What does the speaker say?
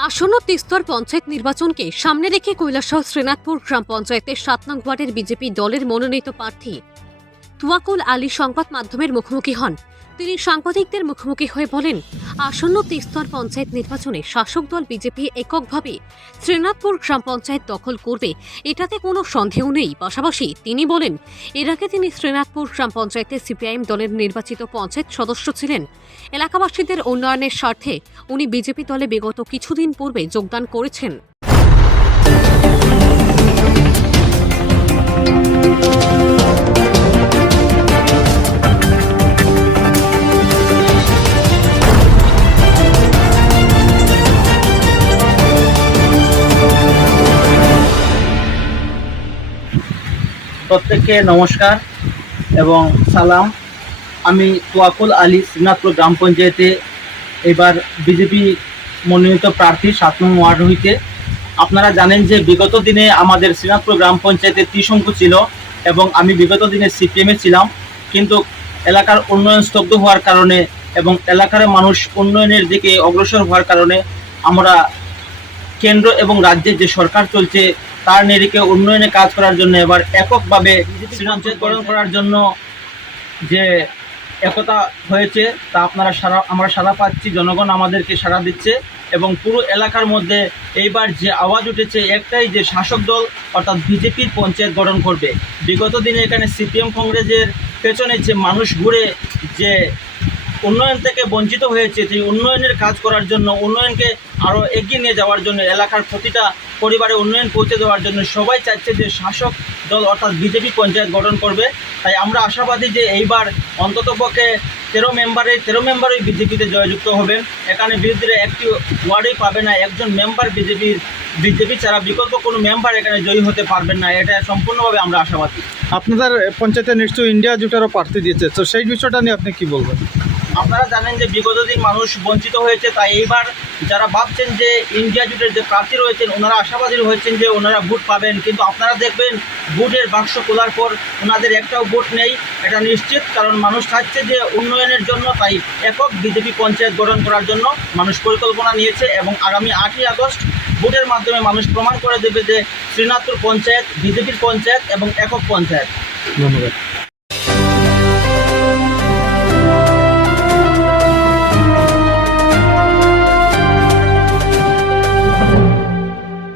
আসন্ন তিস্তর পঞ্চায়েত নির্বাচনকে সামনে রেখে কৈলাসহ শ্রীনাথপুর গ্রাম পঞ্চায়েতের সাত নং ওয়ার্ডের বিজেপি দলের মনোনীত প্রার্থী তুয়াকুল আলী সংবাদ মাধ্যমের মুখোমুখি হন। তিনি সাংবাদিকদের মুখোমুখি হয়ে বলেন, আসন্ন তিস্তর পঞ্চায়েত নির্বাচনে শাসক দল বিজেপি এককভাবে শ্রীনাথপুর গ্রাম পঞ্চায়েত দখল করবে, এটাতে কোনো সন্দেহ নেই। পাশাপাশি তিনি বলেন, এর আগে তিনি শ্রীনাথপুর গ্রাম পঞ্চায়েতে সিপিআইএম দলের নির্বাচিত পঞ্চায়েত সদস্য ছিলেন। এলাকাবাসীদের উন্নয়নের স্বার্থে উনি বিজেপি দলে বিগত কিছুদিন পূর্বে যোগদান করেছেন। প্রত্যেককে নমস্কার এবং সালাম। আমি তোয়াকুল আলী শ্রীনাথপুর গ্রাম পঞ্চায়েতে এবার বিজেপি মনোনীত প্রার্থী সাত নং ওয়ার্ড হইতে আপনারা জানেন যে বিগত দিনে আমাদের শ্রীনাথপুর গ্রাম পঞ্চায়েতে ত্রিশঙ্কু ছিল এবং আমি বিগত দিনে সিপিএমে ছিলাম। কিন্তু এলাকার উন্নয়ন স্তব্ধ হওয়ার কারণে এবং এলাকার মানুষ উন্নয়নের দিকে অগ্রসর হওয়ার কারণে আমরা কেন্দ্র এবং রাজ্যের যে সরকার চলছে তার নিরিখে উন্নয়নে কাজ করার জন্য এবার এককভাবে গ্রহণ করার জন্য যে একতা হয়েছে, তা আপনারা সারা, আমরা সারা পাচ্ছি, জনগণ আমাদেরকে সাড়া দিচ্ছে এবং পুরো এলাকার মধ্যে এইবার যে আওয়াজ উঠেছে, একটাই যে শাসক দল অর্থাৎ বিজেপির পঞ্চায়েত গঠন করবে। বিগত দিনে এখানে সিপিএম কংগ্রেসের পেছনে যে মানুষ ঘুরে যে উন্নয়ন থেকে বঞ্চিত হয়েছে সেই উন্নয়নের কাজ করার জন্য, উন্নয়নকে আরও এগিয়ে নিয়ে যাওয়ার জন্য, এলাকার প্রতিটা পরিবারে উন্নয়ন পৌঁছে দেওয়ার জন্য সবাই চাচ্ছে যে শাসক দল অর্থাৎ বিজেপি পঞ্চায়েত গঠন করবে। তাই আমরা আশাবাদী যে এইবার অন্ততপক্ষে তেরো মেম্বারে, তেরো মেম্বারই বিজেপিতে জয়যুক্ত হবে এখানে বিরোধীরা একটি ওয়ার্ডই পাবে না, একজন মেম্বার বিজেপির, বিজেপি ছাড়া বিকল্প কোনো মেম্বার এখানে জয়ী হতে পারবেন না, এটা সম্পূর্ণভাবে আমরা আশাবাদী। আপনাদের পঞ্চায়েতে নিশ্চয়ই ইন্ডিয়া জোটেরও প্রার্থী দিয়েছে, তো সেই বিষয়টা নিয়ে আপনি কি বলবেন? আপনারা জানেন যে বিগত দিন মানুষ বঞ্চিত হয়েছে, তাই এইবার যারা ভাবছেন যে ইন্ডিয়া জুটের যে প্রার্থী রয়েছেন, ওনারা আশাবাদী হয়েছেন যে ওনারা ভোট পাবেন। কিন্তু আপনারা দেখবেন, ভোটের বাক্স খোলার পর ওনাদের একটাও ভোট নেই। এটা নিশ্চিত, কারণ মানুষ চাচ্ছে যে উন্নয়নের জন্য, তাই একক বিজেপি পঞ্চায়েত গঠন করার জন্য মানুষ পরিকল্পনা নিয়েছে এবং আগামী আটই আগস্ট ভোটের মাধ্যমে মানুষ প্রমাণ করে দেবে যে শ্রীনাথপুর পঞ্চায়েত, বিজেপির পঞ্চায়েত এবং একক পঞ্চায়েত। ধন্যবাদ।